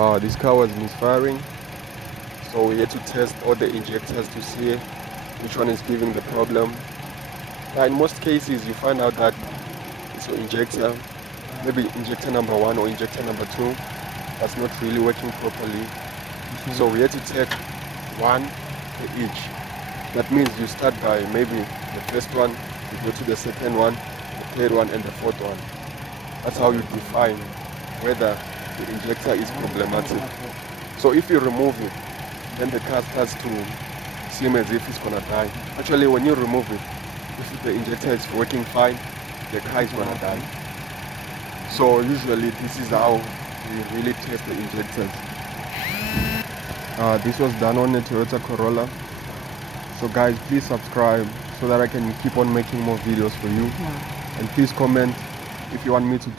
This car was misfiring, so we had to test all the injectors to see which one is giving the problem. In most cases you find out that it's your injector, maybe injector number 1 or injector number 2 that's not really working properly. So we had to take one for each. That means you start by maybe the first one, you go to the second one, the third one, and the fourth one. That's how you define whether the injector is problematic. So if you remove it, then the car starts to seem as if it's gonna die. Actually, when you remove it, if the injector is working fine, the car is gonna die. So usually this is how we really test the injectors. This was done on a Toyota Corolla. So guys, please subscribe so that I can keep on making more videos for you. And please comment if you want me to do